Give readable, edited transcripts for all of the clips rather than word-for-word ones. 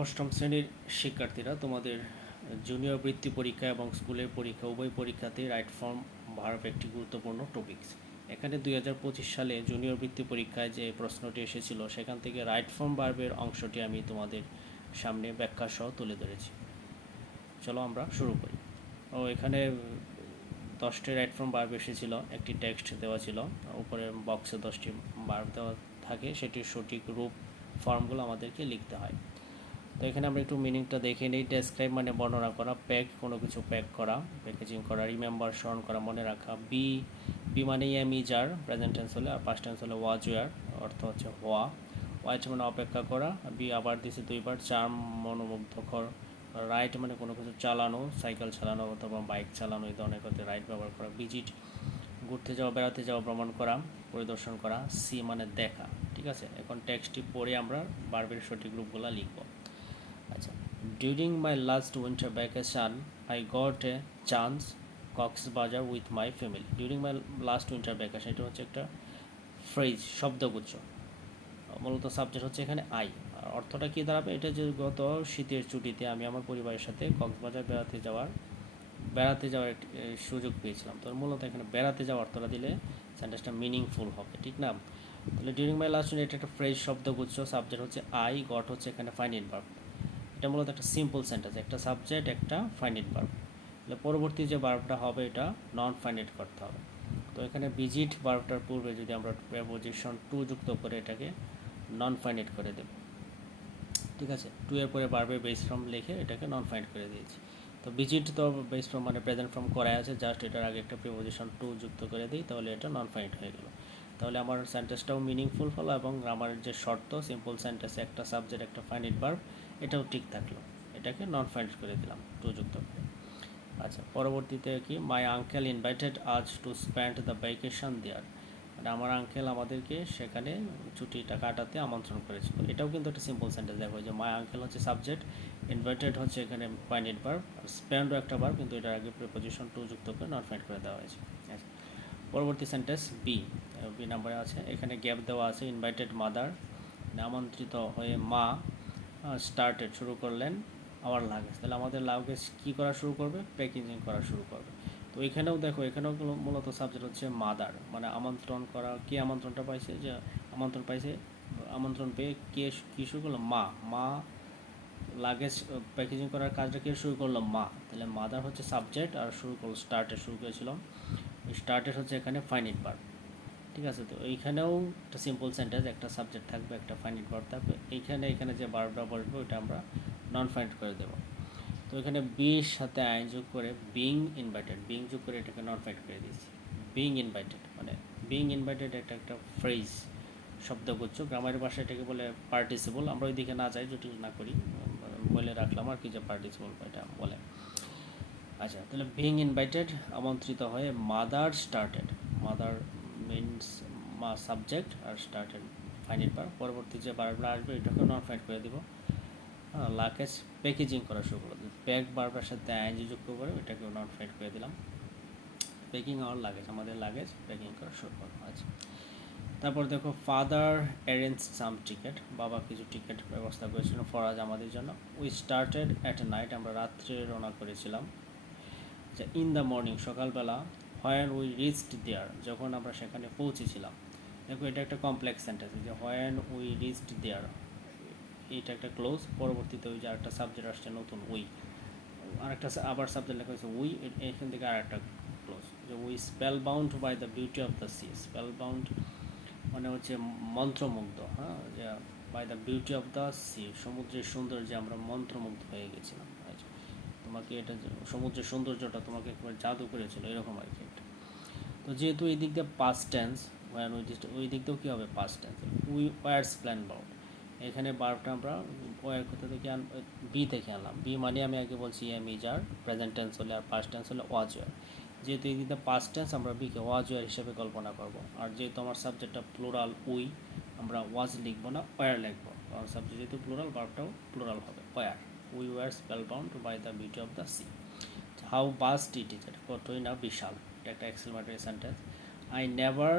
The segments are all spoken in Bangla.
অষ্টম শ্রেণীর শিক্ষার্থীরা, তোমাদের জুনিয়র বৃত্তি পরীক্ষা এবং স্কুলের পরীক্ষা উভয় পরীক্ষাতেই রাইট ফর্ম ভার্ব একটি গুরুত্বপূর্ণ টপিকস। এখানে 2025 সালে জুনিয়র বৃত্তি পরীক্ষায় যে প্রশ্নটি এসেছিল সেখান থেকে রাইট ফর্ম ভার্বের অংশটি আমি তোমাদের সামনে ব্যাখ্যা সহ তুলে ধরেছি। চলো আমরা শুরু করি। এখানে 10টি রাইট ফর্ম ভার্ব এসেছিল, একটি টেক্সট দেওয়া ছিল, উপরে বক্সে 10টি ভার্ব দেওয়া থাকে, সেটির সঠিক রূপ ফর্মগুলো আমাদেরকে লিখতে হয়। তো এখানে আমরা একটু মিনিংটা দেখে নিই। ডেসক্রাইব মানে বর্ণনা করা, প্যাক কোনো কিছু প্যাক করা, প্যাকেজিং করা, রিমেম্বার স্মরণ করা, মনে রাখা। বি মানে ইজার প্রেজেন্ট টেন্স হলে, আর পাস্ট টেন্স হলে ওয়াজ ওয়ার, অর্থ হচ্ছে হওয়া। ওয়াইট মানে অপেক্ষা করা, বি আবার দিছে দুইবার, চার্ম মনোমুগ্ধকর। রাইট মানে কোনো কিছু চালানো, সাইকেল চালানো অথবা বাইক চালানো, এই ধরনের ক্ষেত্রে রাইট ব্যবহার করা। ভিজিট ঘুরতে যাওয়া, বেড়াতে যাওয়া, ভ্রমণ করা, পরিদর্শন করা। সি মানে দেখা। ঠিক আছে, এখন টেক্সটটি পড়ে আমরা ভার্বের সঠিক রূপগুলো লিখব। আচ্ছা, during my last winter vacation I got a chance Cox's Bazar with my family. During my last winter vacation, এটা হচ্ছে একটা ফ্রেজ, শব্দগুচ্ছ। মূলত সাবজেক্ট হচ্ছে এখানে আই। আর অর্থটা কী দাঁড়াবে? এটা যে গত শীতের ছুটিতে আমি আমার পরিবারের সাথে কক্সবাজার বেড়াতে যাওয়ার একটি সুযোগ পেয়েছিলাম। তো মূলত এখানে বেড়াতে যাওয়ার অর্থটা দিলে সেন্টেন্সটা মিনিংফুল হবে, ঠিক না? তাহলে ডিউরিং মাই লাস্ট এটা একটা ফ্রেজ শব্দগুচ্ছ, সাবজেক্ট হচ্ছে আই, গট হচ্ছে এখানে ফাইনাইট ভার্ব। এটা মূলত একটা সিম্পল সেন্টেন্স, একটা সাবজেক্ট একটা ফাইনাইট ভার্ব। তাহলে পরবর্তী যে ভার্বটা হবে এটা নন ফাইনাইট করতে হবে। তো এখানে ভিজিট ভার্বটার পূর্বে যদি আমরা প্রেপোজিশন টু যুক্ত করে এটাকে নন ফাইনাইট করে দেব। ঠিক আছে, টু এর পরে ভার্বের বেস ফর্ম লিখে এটাকে নন ফাইনাইট করে দিয়েছি। তো ভিজিট তো বেস ফর্ম মানে প্রেজেন্ট ফর্ম করাই আছে, জাস্ট এটার আগে একটা প্রিপোজিশন টু যুক্ত করে দিই, তাহলে এটা নন ফাইনাইট হয়ে গেল। তাহলে আমার সেন্টেন্সটাও মিনিংফুল হলো এবং গ্রামারের যে শর্ত সিম্পল সেন্টেন্সে একটা সাবজেক্ট একটা ফাইনাইট ভার্ব এটাও ঠিক থাকলো। এটাকে নন ফাইনাইট করে দিলাম টু যুক্ত করে। আচ্ছা, পরবর্তীতে কি, মাই আঙ্কেল ইনভাইটেড আজ টু স্পেন্ড দ্য ভ্যাকেশন দেয়ার। মানে আমার আঙ্কেল আমাদেরকে সেখানে ছুটিটা কাটাতে আমন্ত্রণ করেছিল। এটাও কিন্তু একটা সিম্পল সেন্টেন্স। দেখো যে মাই আঙ্কেল হচ্ছে সাবজেক্ট, ইনভাইটেড হচ্ছে এখানে ফাইনাইট ভার্ব, আর স্পেন্ডও একটা ভার্ব, কিন্তু এটার আগে প্রিপোজিশন টু যুক্ত করে নট ফাইনাইট করে দেওয়া হয়েছে। আচ্ছা, পরবর্তী সেন্টেন্স বি নাম্বারে আছে, এখানে গ্যাপ দেওয়া আছে। ইনভাইটেড মাদার, আমন্ত্রিত হয়ে মা স্টার্টেড শুরু করলেন আওয়ার লাগেজ। তাহলে আমাদের লাগেজ কী করা শুরু করবে? প্যাকেজিং করা শুরু করবে। তো এখানেও দেখো, এখানেও মূলত সাবজেক্ট হচ্ছে মাদার, মানে আমন্ত্রণ করা। কে আমন্ত্রণটা পাইছে? যে আমন্ত্রণ পাইছে, আমন্ত্রণ পেয়ে কে কী শুরু করলো? মা লাগেজ প্যাকেজিং করার কাজটা কে শুরু করলো? মা। তাহলে মাদার হচ্ছে সাবজেক্ট, আর শুরু করলো স্টার্টেড, শুরু করেছিলাম। স্টার্টেড হচ্ছে এখানে ফাইনাইট ভার্ব। ঠিক আছে, তো এইখানেও একটা সিম্পল সেন্টেন্স, একটা সাবজেক্ট থাকবে একটা ফাইনাইট ভার্ব থাকবে। এখানে যে ভার্বটা বসবে ওইটা আমরা নন ফাইনাইট করে দেব। তো এখানে বির সাথে আইন যোগ করে বিং ইনভাইটেড, বিং যোগ করে এটাকে নন ফাইনাইট করে দিয়েছি। বিং ইনভাইটেড মানে বিং ইনভাইটেড একটা ফ্রেজ, শব্দগুচ্ছ। গ্রামারের ভাষায় এটাকে বলে পার্টিসিপল। আমরা ওই দিকে না যাই, জটিল না করি, বলে রাখলাম আর কি যে পার্টিসিপল এটা বলে। আচ্ছা, তাহলে বিং ইনভাইটেড আমন্ত্রিত হয়ে মাদার স্টার্টেড, মাদার মিনস মা সাবজেক্ট, আর স্টার্টেড ফাইনাইট ভার্ব। পরবর্তী যে ভার্বটা আসবে এটাকে নন ফাইনাইট করে দিব। লাগেজ প্যাকেজিং করা শুরু করলো, প্যাক ভার্বের সাথে আইএনজি যুক্ত করে এটাকেও নন ফাইনাইট করে দিলাম। প্যাকিং আওয়ার লাগেজ, আমাদের লাগেজ প্যাকিং করা শুরু করবো। আচ্ছা, তারপর দেখো, ফাদার অ্যারেঞ্জ সাম টিকেট, বাবা কিছু টিকিট ব্যবস্থা করেছিলেন ফরাজ আমাদের জন্য। উই স্টার্টেড অ্যাট নাইট, আমরা রাত্রে রওনা করেছিলাম। আচ্ছা, ইন দ্য মর্নিং সকালবেলা। হোয়েন উই রিচড দেয়ার, যখন আমরা সেখানে পৌঁছেছিলাম। দেখো এটা একটা কমপ্লেক্স সেন্টেন্স, যে হোয়েন উই রিচড দেয়ার, এটা একটা ক্লোজ। পরবর্তীতে ওই যে আরেকটা সাবজেক্ট আসছে নতুন, উই, আরেকটা আবার সাবজেক্ট লেখা হয়েছে উই, এখান থেকে আরেকটা ক্লোজ, যে we spellbound by the beauty of the sea. Spellbound মানে হচ্ছে মন্ত্রমুগ্ধ, হ্যাঁ, যে by the beauty of the sea, সমুদ্রের সৌন্দর্যে আমরা মন্ত্রমুগ্ধ হয়ে গেছিলাম। আচ্ছা, তোমাকে এটা সমুদ্রের সৌন্দর্যটা তোমাকে একবার জাদু করেছিল, এরকম আর কি একটা। তো যেহেতু এই দিক দিয়ে পাস্ট টেন্স, ওই দিক দিয়েও কী হবে? Past tense. We were spellbound, এখানে বার্বটা আমরা ওয়ার কোথা থেকে বি থেকে আনলাম। বি মানে আমি আগে বলছি ইজার প্রেজেন্ট টেন্স হলে, আর পাস্ট টেন্স হলে ওয়াজ ওয়ার। যেহেতু এই দিকটা পাস্ট টেন্স, আমরা বিকে ওয়াজ ওয়ার হিসেবে কল্পনা করব। আর যেহেতু আমার সাবজেক্টটা প্লুরাল উই, আমরা ওয়াজ লিখবো না, ওয়ার লিখবো, কারণ সাবজেক্ট যেহেতু প্লুরাল বার্বটাও প্লুরাল হবে, were. We were spellbound by the beauty of the sea. How vast it is, এটা কতই না বিশাল, এটা একটা exclamatory sentence. I never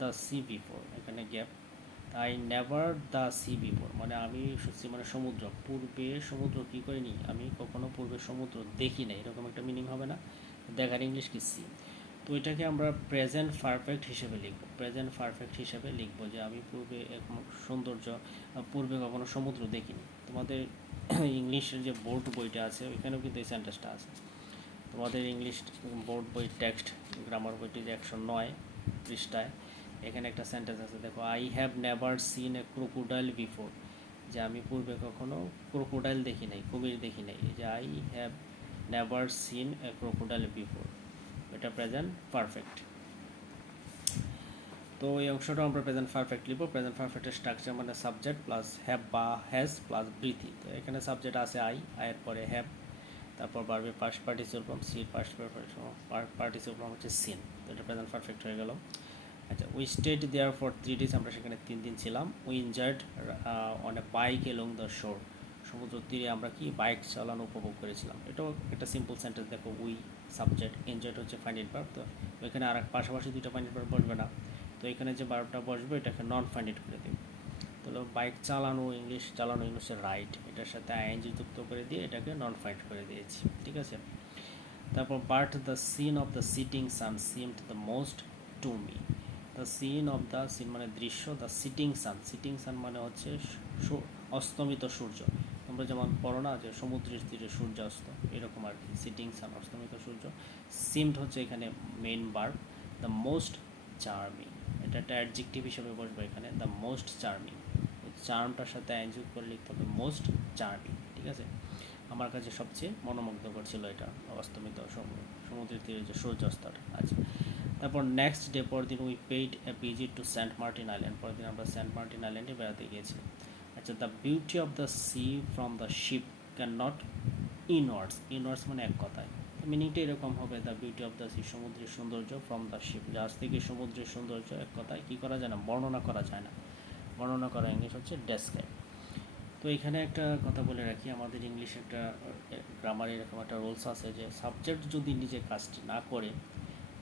the sea before, এখানে গ্যাপ। I never the sea before, মানে আমি সত্যি মানে সমুদ্র, পূর্বে সমুদ্র কী করিনি, আমি কখনো পূর্বে সমুদ্র দেখি না, এরকম একটা মিনিং হবে না? দেখার ইংলিশ কি সি। তো এটাকে আমরা প্রেজেন্ট পারফেক্ট হিসেবে লিখব, প্রেজেন্ট পারফেক্ট হিসেবে লিখব যে আমি পূর্বে এখন সৌন্দর্য, পূর্বে কখনো সমুদ্র দেখিনি। তোমাদের ইংলিশের যে বোর্ড বইটা আছে ওইখানেও কিন্তু এই সেন্টেন্সটা আছে। তোমাদের ইংলিশ বোর্ড বই টেক্সট গ্রামার বইটি যে 109 পৃষ্ঠায় এখানে একটা সেন্টেন্স আছে, দেখো, I have never seen a crocodile before, যে আমি পূর্বে কখনো ক্রোকোডাইল দেখি নাই, কুমির দেখি নাই, এই যে I have never seen a crocodile before, এটা প্রেজেন্ট পারফেক্ট। তো এই অংশটা আমরা প্রেজেন্ট পারফেক্ট লিখব। প্রেজেন্ট পারফেক্টের স্ট্রাকচার মানে সাবজেক্ট প্লাস হ্যাভ বা হ্যাজ প্লাস ব্রিথি। তো এখানে সাবজেক্ট আছে আয়ের পরে হ্যাভ, তারপর ভার্বের পাস্ট পার্টিসিপল ফর্ম, সির পাস্ট পার্টিসিপল ফর্ম হচ্ছে সিন। তো এটা প্রেজেন্ট পারফেক্ট হয়ে গেল। আচ্ছা, we stayed there for 3 days, আমরা সেখানে 3 দিন ছিলাম। We enjoyed on a bike along the শোর, সমুদ্র তীরে আমরা কি বাইক চালানো উপভোগ করেছিলাম। এটাও একটা সিম্পল সেন্টেন্স, দেখো, উই সাবজেক্ট, এনজয়েড হচ্ছে ফাইনাইট ভার্ব। তো এখানে আর পাশাপাশি দুইটা ফাইনাইট ভার্ব বসবে না, তো এখানে যে ভার্বটা বসবে এটাকে নন ফাইনাইট করে দেবে। তো বাইক চালানো ইংলিশে রাইড, এটার সাথে আইএনজি যুক্ত করে দিয়ে এটাকে নন ফাইনাইট করে দিয়েছি, ঠিক আছে। তারপর but the scene of the setting sun seemed the most to me. The scene of the scene মানে দৃশ্য, দ্য সিটিং সান মানে হচ্ছে অস্তমিত সূর্য। তোমরা যেমন পড়ো না যে সমুদ্রের তীরে সূর্যাস্ত, এরকম আর কি, সিটিং সান অস্তমিত সূর্য। সিমড হচ্ছে এখানে main verb. The most charming, এটা একটা অ্যাডজেক্টিভ হিসেবে বসবে এখানে, দ্য মোস্ট চার্মিং, চার্মটার সাথে অ্যাডজেক্টিভ করে লিখতে হবে মোস্ট চার্মিং, ঠিক আছে। আমার কাছে সবচেয়ে মনোমুগ্ধকর ছিল এটা অস্তমিত সমুদ্রের তীরে যে সূর্যাস্তটা। আচ্ছা, তারপর নেক্সট ডে, পরদিন we paid a visit to Saint Martin island, পরদিন আমরা সেন্ট মার্টিন আইল্যান্ডে বেড়াতে গিয়েছি। আচ্ছা, the beauty of the sea from the ship cannot inwards মানে এক কথায়, মিনিংটা এরকম হবে, the beauty of the sea, সমুদ্রের সৌন্দর্য, ফ্রম দ্য শিপ জাহাজ থেকে সমুদ্রের সৌন্দর্য এক কথায় কী করা যায় না, বর্ণনা করা যায় না। বর্ণনা করা ইংলিশ হচ্ছে ডেসক্রাইব। তো এখানে একটা কথা বলে রাখি, আমাদের ইংলিশে একটা গ্রামারে এরকম একটা রুলস আছে যে সাবজেক্ট যদি নিজে কাজটি না করে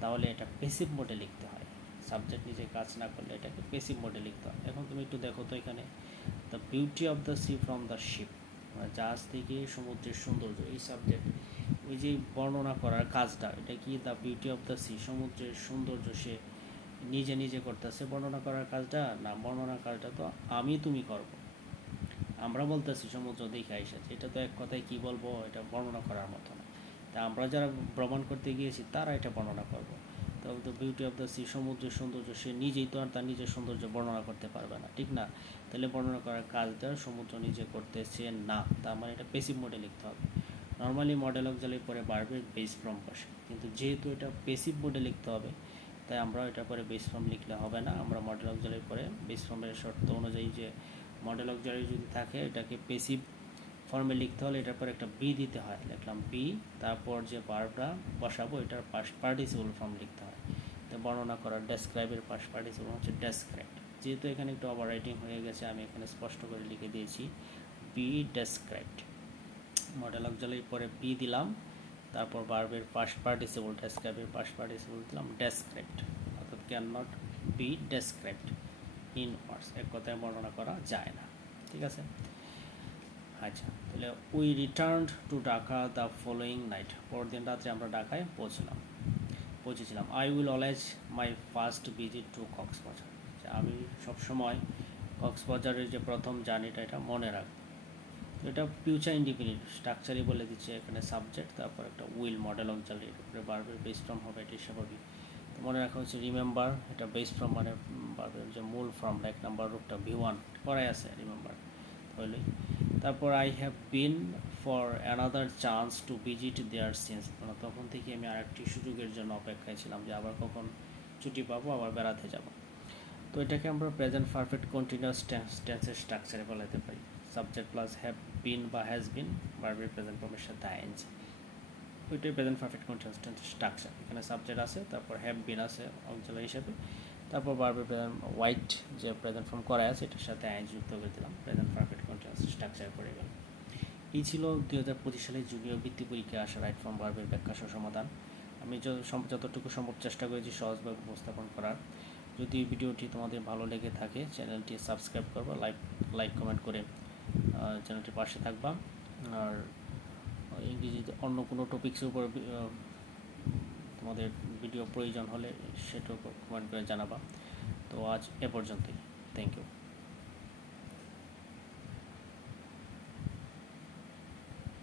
তাহলে এটা পেসিভ মোডে লিখতে হয়। সাবজেক্ট নিজে কাজ না করলে এটাকে পেসিভ মোডে লিখতে হয়। এখন তুমি একটু দেখো তো, এখানে the beauty of the sea from the sheep, মানে জাহাজ থেকে সমুদ্রের সৌন্দর্য, এই সাবজেক্ট, ওই যে বর্ণনা করার কাজটা, এটা কি the beauty of the sea, সমুদ্রের সৌন্দর্য সে নিজে নিজে করতেছে বর্ণনা করার কাজটা, না বর্ণনা কাজটা তো আমি তুমি করব। আমরা বলতেছি সমুদ্র দেখে এসেছি, এটা তো এক কথায় কী বলবো, এটা বর্ণনা করার মতো না। তা আমরা যারা ভ্রমণ করতে গিয়েছি তারা এটা বর্ণনা করব। তো the beauty of the sea, সমুদ্রের সৌন্দর্য, সে নিজেই তো আর তার নিজের সৌন্দর্য বর্ণনা করতে পারবে না, ঠিক না? তাহলে বর্ণনা করার কাজটা সমুদ্র নিজে করতেছে না, তা মানে এটা পেসিভ মোডে লিখতে হবে। নর্মালি মডেল অক্সিলারি পরে বারবার বেস ফর্ম বসে, কিন্তু যেহেতু এটা পেসিভ মোডে লিখতে হবে তাই আমরা এটার পরে বেস ফর্ম লিখলে হবে না। আমরা মডেল অক্সিলারি পরে বেস ফর্মের শর্ত অনুযায়ী যে মডেল অক্সিলারি যদি থাকে এটাকে পেসিভ ফর্মে লিখতে হলে এটার পর একটা বি দিতে হয়, লিখলাম বি, তারপর যে ভার্বটা বসাবো এটার পাস্ট পার্টিসিপল ফর্ম লিখতে হয়। তো বর্ণনা করার ডেসক্রাইবের পাস্ট পার্টিসিপল হচ্ছে ডেসক্রাইবড। যেহেতু এখানে একটু ওভার রাইটিং হয়ে গেছে আমি এখানে স্পষ্ট করে লিখে দিয়েছি বি ডেসক্রাইবড। মডেল অক্সিলারি পরে বি দিলাম, তারপর ভার্বের পাস্ট পার্টিসিপল, ডেসক্রাইবের পাস্ট পার্টিসিপল দিলাম ডেসক্রাইবড, অর্থাৎ can not be described in words, এক কথায় বর্ণনা করা যায় না, ঠিক আছে। আচ্ছা, তাহলে we returned to Dhaka the following night, পরদিন রাত্রে আমরা ঢাকায় পৌঁছেছিলাম। I will always my first visit to Cox's Bazar, আমি সবসময় কক্সবাজারের যে প্রথম জার্নিটা এটা মনে রাখবো। তো এটা ফিউচার ইন্ডিফিনিট স্ট্রাকচারই বলে দিচ্ছে, এখানে সাবজেক্ট, তারপর একটা উইল মডেল অক্সিলারি, উপরে ভার্বের বেস ফর্ম হবে, এটি স্বাভাবিক। তো মনে রাখা হচ্ছে রিমেম্বার, এটা বেস ফর্ম মানে ভার্বের যে মূল ফর্ম, এক নাম্বার রূপটা V1 পড়াই আছে, রিমেম্বার হইলেই। তারপর I have been for another chance to visit there since, মানে তখন থেকে আমি আরেকটি সুযোগের জন্য অপেক্ষায় ছিলাম যে আবার কখন ছুটি পাবো, আবার বেড়াতে যাব। তো এটাকে আমরা প্রেজেন্ট পারফেক্ট কন্টিনিউয়াস টেন্সের স্ট্রাকচারে বলাতে পারি, সাবজেক্ট প্লাস হ্যাভ বিন বা হ্যাজ বিন, ভার্বের প্রেজেন্ট ফর্মের সাথে আইএনজি, ওইটাই প্রেজেন্ট পারফেক্ট কন্টিনিউয়াস টেন্সের স্ট্রাকচার। এখানে সাবজেক্ট আছে, তারপর হ্যাভ বিন আছে অক্সিলারি হিসাবে, তারপর ভার্বের প্রেজেন্ট হোয়াইট যে প্রেজেন্ট ফর্ম করা আছে এটার সাথে আইএনজি যুক্ত করে দিলাম, প্রেজেন্ট পারফেক্ট কন্টিনিউয়াস স্ট্রাকচার করে গেল। এই ছিল 2025 সালে জুনিয়র বৃত্তি পরীক্ষায় আসা রাইট ফর্ম ভার্বের ব্যাখ্যা সহ সমাধান। আমি যতটুকু সম্ভব চেষ্টা করেছি সহজভাবে উপস্থাপন করার। যদি ভিডিওটি তোমাদের ভালো লেগে থাকে চ্যানেলটি সাবস্ক্রাইব করবা, লাইক কমেন্ট করে চ্যানেলটির পাশে থাকবা। আর ইংরেজিতে অন্য কোনো টপিক্সের উপর তোমাদের ভিডিও প্রয়োজন হলে সেটাও কমেন্ট করে জানাবা। তো আজ এ পর্যন্তই। Thank you.